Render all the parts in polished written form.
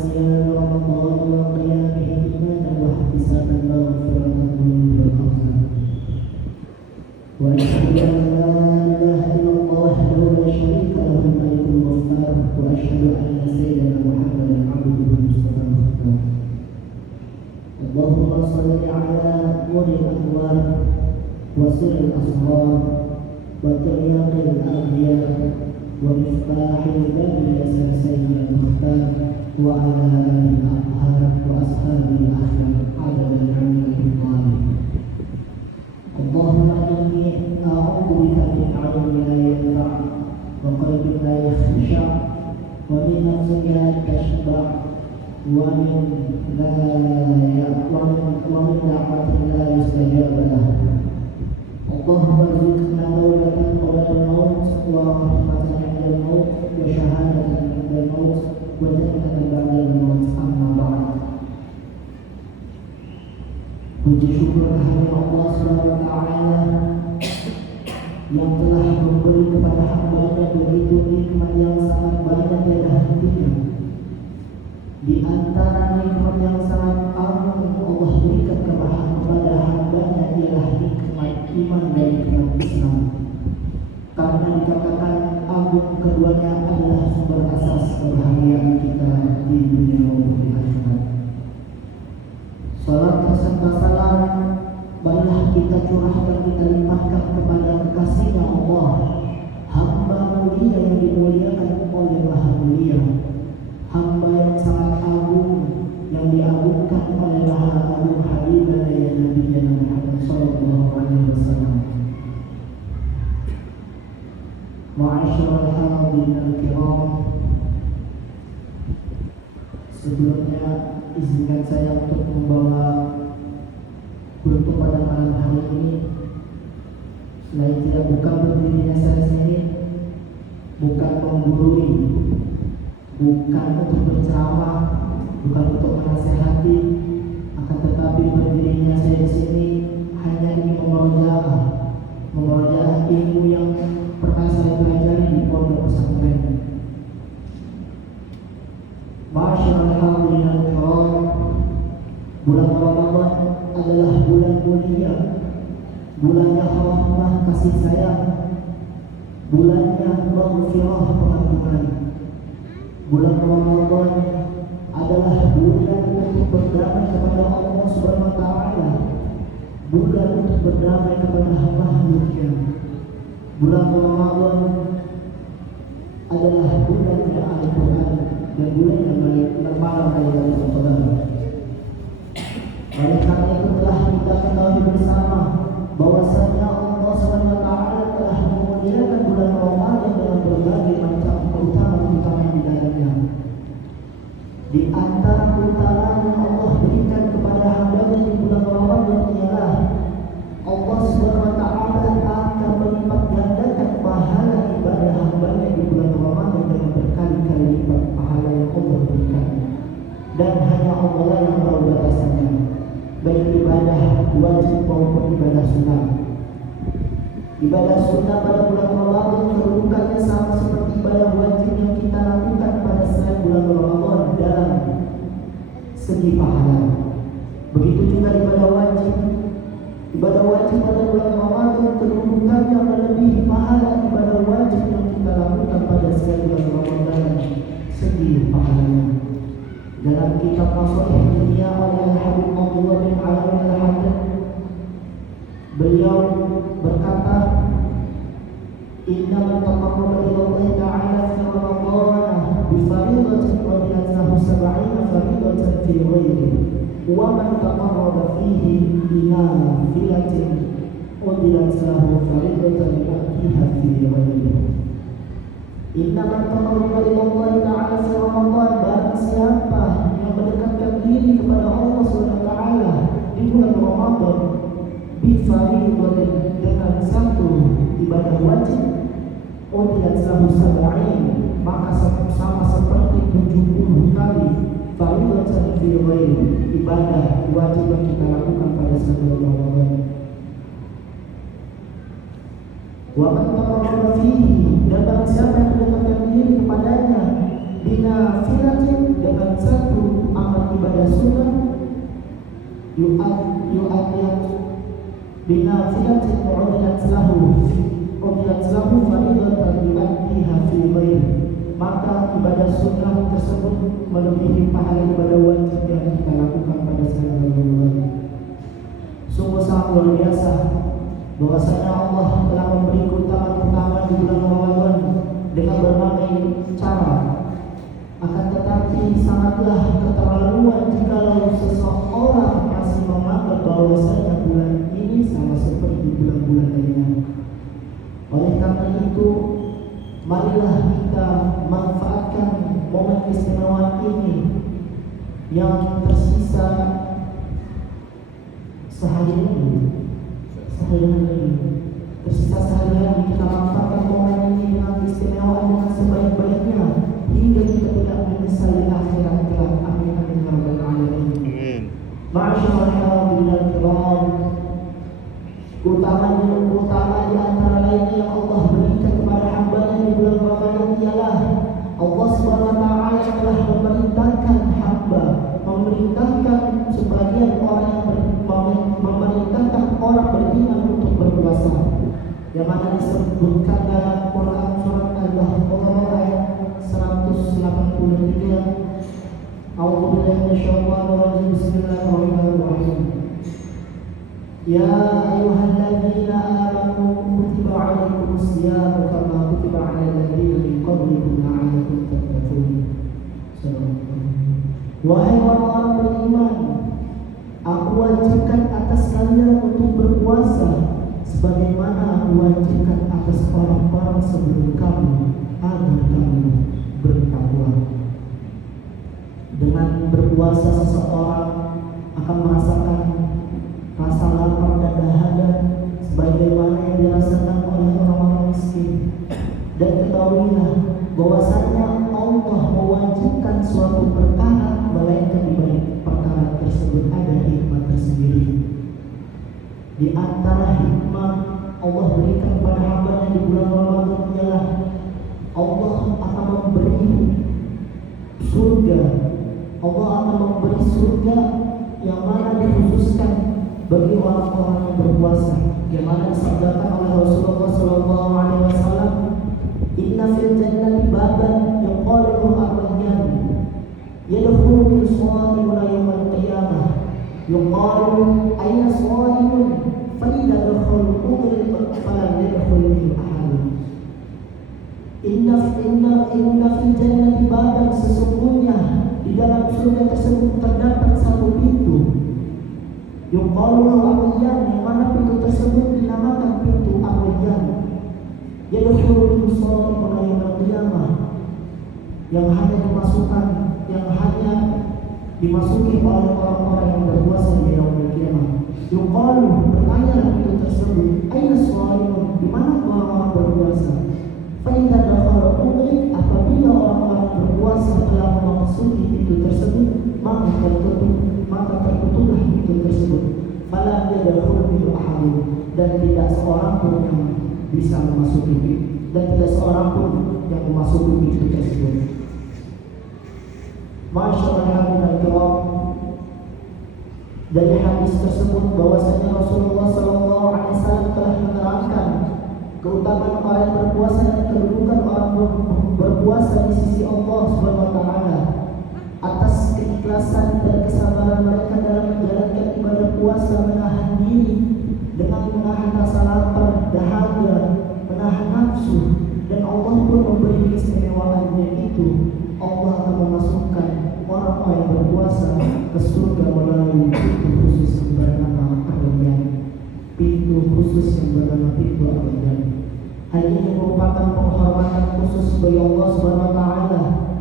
صيام رمضان وقيامه إيمانا واحتسابا مغفرة ذنوب الأوزار وأشهد أن لا إله إلا الله وحده لا شريك له الملك الغفار وأشهد أن سيدنا محمدا عبده المصطفى المختار اللهم صل على نور الأنوار وسر الأسرار وترياق الأغيار ومفتاح الباب الأساسي المختار وعلى آله الأطهار وأصحابه الأخيار عدد العلم الظالم اللهم إني أعوذ بك من علم لا ينفع وقلب لا يخشع ومن نفس لا تشبع ومن دعوة لا يستجاب له اللهم ارزقنا توبة قبل الموت ورحمة عند الموت وشهادة عند الموت وجنة بعد الموت أما بعد. Puji syukur kehadirat Allah SWT yang telah memberi kepada hamba-Nya begitu nikmat yang sangat banyak tiada hentinya. Di antara nikmat yang sangat agung Allah berikan kepada hamba-Nya ialah nikmat iman dan nikmat Islam. Karena dikatakan agung keduanya adalah sumber asas kebahagiaan kita di dunia maupun di akhirat. Salat serta salam marilah kita curahkan, kita limpahkan kepada kekasihnya Allah, hamba mulia yang dimuliakan oleh Maha Mulia, hamba yang sangat agung yang diagungkan oleh Maha Agung Habibana ya Nabi Muhammad sallallahu alaihi wasallam. Ma'asyiral hadirin al-kiram, sebelumnya izinkan saya untuk membawa kultum pada malam hari ini. Selain tidak bukan berdirinya saya sini, bukan menggurui, bukan untuk berceramah, bukan untuk menasihati, akan tetapi berdirinya saya di sini hanya ingin memurojaah ilmu yang pernah saya pelajari di pondok pesantren. Masyaallah, alhamdulillah, bulan Ramadan adalah bulan mulia, bulannya rahmah kasih sayang, bulannya maghfirah pengampunan. Bulan Ramadan adalah bulan untuk berdamai kepada Allah Subhanahu wa taala, bulan untuk berdamai kepada makhluknya. Bulan Ramadan adalah bulan yang Al-Quran dan bulan yang malam Lailatul Qadar. Oleh karena itu telah kita ketahui bersama bahwasanya Allah Subhanahu wa taala telah memuliakan bulan Ramadan dengan berbagai macam keutamaan di dalamnya. Di antara keutamaan yang Allah berikan kepada hamba-Nya di bulan Ramadan ialah Allah Subhanahu wa taala akan melipat gandakan pahala ibadah hamba-Nya di bulan Ramadan dengan berkali-kali lipat pahala yang Allah berikan. Dan hanya Allah yang tahu batasannya, baik ibadah wajib maupun ibadah sunnah. Ibadah sunnah pada bulan Ramadan kedudukannya sama seperti ibadah wajib yang kita lakukan pada selain bulan Ramadan dalam segi pahala. Begitu juga ibadah wajib. Ibadah wajib pada bulan Ramadan kedudukannya melebihi pahala ibadah wajib yang kita lakukan pada selain bulan Ramadan segi pahalanya. Dalam kitab Masalih Dunia oleh Habib Abdullah bin Alamin al-Haddad, beliau berkata, Inna man taqarraba ila Allah ta'ala fi Ramadan bi fariidatin qadirat lahu 70 fariidatan fi ghairihi wa man taqarraba fihi bi nafilatin qadirat lahu fariidatan ya'tiha fi ghairihi. Inna man taqarraba ila Allah ta'ala fi Ramadan, barang siapa yang mendekatkan diri kepada Allah Subhanahu wa taala di bulan Ramadan bi fariidatin, dengan satu ibadah wajib, udilat lahu 70, maka sama seperti 70 kali fariidatan fi ghairi, ibadah wajib yang kita lakukan pada bulan Ramadan. Wa man taqarraba fihi, dan barang siapa yang mendekatkan diri kepadanya binafilatin dengan satu amal ibadah sunnah yu'adiyat binafilatin u'udilat lahu faridatan yu'addiha fi ghairi, maka ibadah sunnah tersebut melebihi pahala ibadah wajib yang kita lakukan pada saat bulan. Sungguh sangat luar biasa bahwasanya Allah telah memberi keutamaan di bulan Ramadan dengan berbagai cara. Akan tetapi sangatlah keterlaluan jikalau seseorang masih menganggap bahwasanya bulan ini sama seperti bulan-bulan lainnya. Oleh karena itu, marilah kita manfaatkan momen keistimewaan ini yang tersisa sehari ini. Tersisa sehari lagi, kita manfaatkan momen ini dengan keistimewaan dengan sebaik-baiknya hingga kita tidak menyesali akhirat kelak. Amin amin ya rabbal alamin. Ma'asyiral hadirin al-kiram, utama di antara lainnya yang Allah berikan kepada hamba-Nya di bulan Ramadan ialah Allah Subhanahu wa taala telah memerintahkan hamba, memerintahkan sebagian orang memerintahkan orang beriman untuk berpuasa, yang mana disebutkan dalam Quran surat Al-Baqarah ayat 183. A'udzubillahi minasyaitonir rajim. Bismillahirrahmanirrahim. Ya ayyuhalladzina amanu kutiba 'alaikumus syiyamu kama kutiba 'alal ladzina min qablikum la'allakum tattaqun. Wahai orang-orang beriman, aku wajibkan atas kalian untuk berpuasa sebagaimana aku wajibkan atas orang-orang sebelum kamu agar kamu bertakwa. Dengan berpuasa seseorang akan merasakan rasa lapar dan dahaga sebagaimana yang dirasakan oleh orang-orang miskin. Dan ketahuilah bahwasanya Allah mewajibkan suatu perkara, melainkan di balik perkara tersebut ada hikmah tersendiri. Di antara hikmah Allah berikan pada hamba-Nya di bulan Ramadan ialah Allah akan memberi surga. Allah akan memberi surga yang mana dikhususkan bagi orang-orang yang berpuasa, yang mana disabdakan oleh Rasulullah SAW, Inna fil jannati baban yuqalu ar-rayyan yadkhulu min shawa'imuna yawmal qiyamah yuqalu ayna shawa'imun fa idza dakhalu ughliqat falam yadkhul min ahad. Inna fil jannati baban, sesungguhnya di dalam surga tersebut terdapat satu pintu. Yuqalu ar-rayyan, yang mana pintu tersebut dinamakan pintu ar-rayyan. Yadkhulu min shawa'imuna yawmal qiyamah, yang hanya dimasuki oleh orang-orang yang berpuasa di yaumul qiyamah. Yuqalu, bertanya pintu tersebut, aina shawa'imun, di mana orang-orang berpuasa? Fa idza dakhala ughliq, apabila orang-orang berpuasa telah memasuki pintu tersebut, maka tertutuplah pintu tersebut. Fala yadkhulu minhu ahad, dan tidak seorang pun yang bisa memasuki pintu tersebut. Masyaallah hadirin kiram, dari hadis tersebut bahwasanya Rasulullah SAW telah menerangkan keutamaan orang yang berpuasa dan kedudukan orang berpuasa di sisi Allah Subhanahu wa taala atas keikhlasan dan kesabaran mereka dalam menjalankan ibadah puasa, menahan diri dengan menahan rasa lapar, dahaga, menahan nafsu, dan Allah pun memberi keistimewaannya itu. Allah akan memasukkan orang-orang yang berpuasa ke surga melalui pintu khusus yang bernama Ar-Rayyan. Pintu khusus yang bernama pintu Ar-Rayyan. Hal ini merupakan penghormatan khusus bagi Allah Subhanahu wa taala.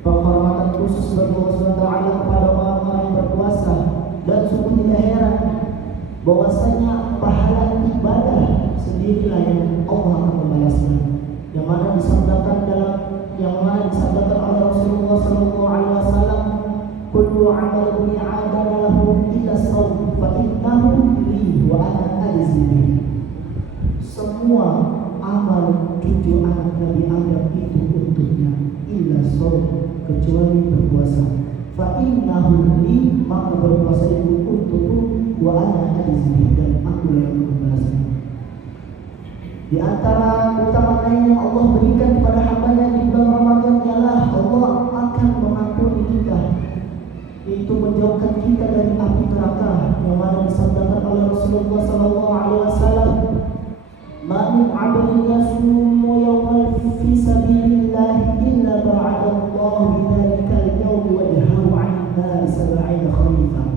Penghormatan khusus bagi Allah Subhanahu wa taala kepada orang-orang yang berpuasa, dan sungguh tidak heran bahwasanya pahala ibadah sendirilah yang Allah akan membalasnya. Yang mana disabdakan oleh Rasulullah SAW, kullu amal ibni Adam lahu illa shaum fa innahu li wa ana ajzi bihi. Semua amal cucu anak Nabi Adam itu untuknya, bisawm, kecuali berpuasa. Fa innahu li, maka berpuasa itu untukku, wa ana ajzi, dan aku yang membalasnya. Di antara keutamaan lain yang Allah berikan kepada hamba-Nya di bulan Ramadan ialah Allah akan mengampuni kita, yaitu menjauhkan kita dari api neraka, yang mana disabdakan oleh Rasulullah SAW, "Ma min 'abdin yasumu yawman fi sabilillah illa ba'ada Allah bidzalika al-yawm wajhahu 'anil nar 70 khalifah."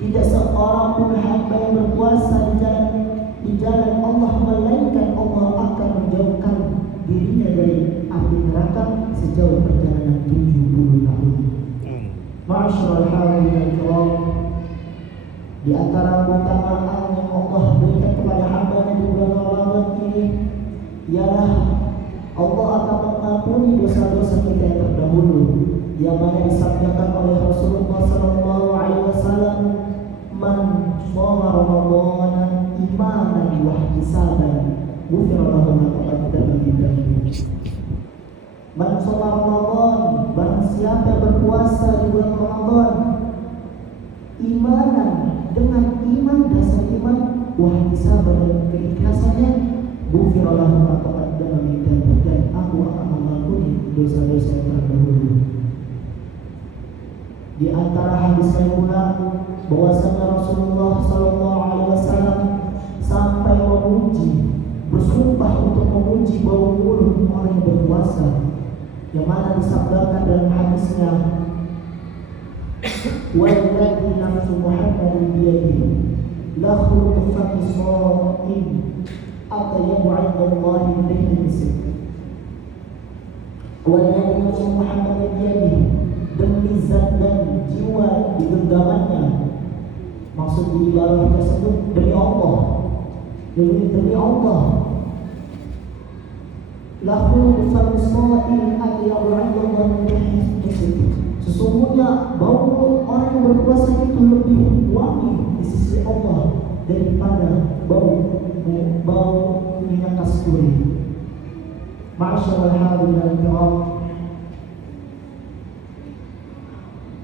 Tidak seorang pun hamba yang berpuasa di jalan Allah, melainkan Allah akan menjauhkan dirinya dari api neraka sejauh perjalanan 70 tahun. Ma'asyiral hadirin kiram, di antara keutamaan yang Allah berikan kepada hamba-Nya di bulan Ramadan ini ialah Allah akan mengampuni dosa-dosa kita yang terdahulu, yang mana disabdakan oleh Rasulullah SAW, "Man shoma Ramadan imanan wa ihtisaban, ghufira lahu ma taqaddama min dhanbihi." Man shoma Ramadan, barang siapa yang berpuasa di bulan Ramadan imanan, dengan iman, dasar iman, wa ihtisaban, dan keikhlasannya, ghufira lahu ma taqaddama min dhanbihi, dan aku akan mengampuni dosa-dosa yang terdahulu. Di antara hadis lain pula bahwasanya Rasulullah SAW sampai memuji, bersumpah untuk memuji bau mulut orang yang berpuasa, yang mana disabdakan dalam hadisnya, "Walladzi nafsu Muhammadin biyadihi la khuluqu fami sha'im atyabu 'inda Allahi min rihil misk." Walladzi nafsu Muhammadin biyadihi, demi zat dan jiwa di genggamannya. Maksud di ibarat tersebut demi Allah, demi Allah. Lahu famisa'il atyabu 'inda Allahi min rihil misk. Sesungguhnya bau mulut orang yang berpuasa itu lebih wangi di sisi Allah daripada bau minyak kasturi. Ma'asyiral hadirin kiram,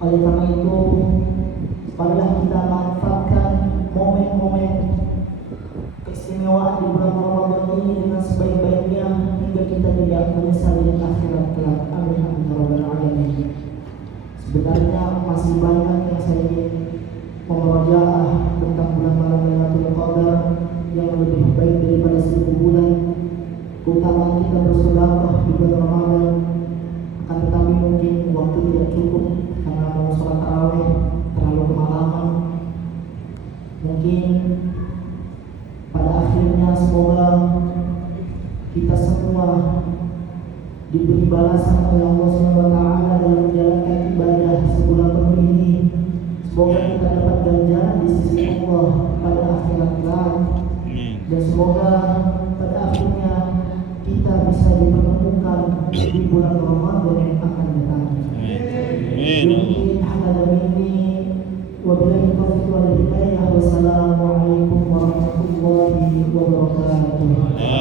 oleh karena itu, marilah kita manfaatkan momen-momen keistimewaan di bulan Ramadan ini dengan sebaik-baiknya, hingga kita tidak menyesali akhirat kelak. Amin amin ya rabbal alamin. Sebenarnya masih banyak yang saya ingin memurojaah tentang bulan malam Lailatul Qadar yang lebih baik daripada 1000 bulan. Keutamaan kita bersedekah di bulan Ramadan, akan tetapi mungkin waktu tidak cukup karena mau sholat tarawih terlalu kemalaman. Mungkin pada akhirnya semoga kita semua diberi balasan oleh Allah SWT dalam menjalankan ibadah sebulan penuh ini. Semoga kita dapat ganjaran di sisi Allah pada akhirat kelak, dan semoga pada akhirnya kita bisa dipertemukan di bulan Ramadan yang akan datang. Amin. Hada minni wa billahi taufiq wal hidayah. Wassalamualaikum warahmatullahi wabarakatuh.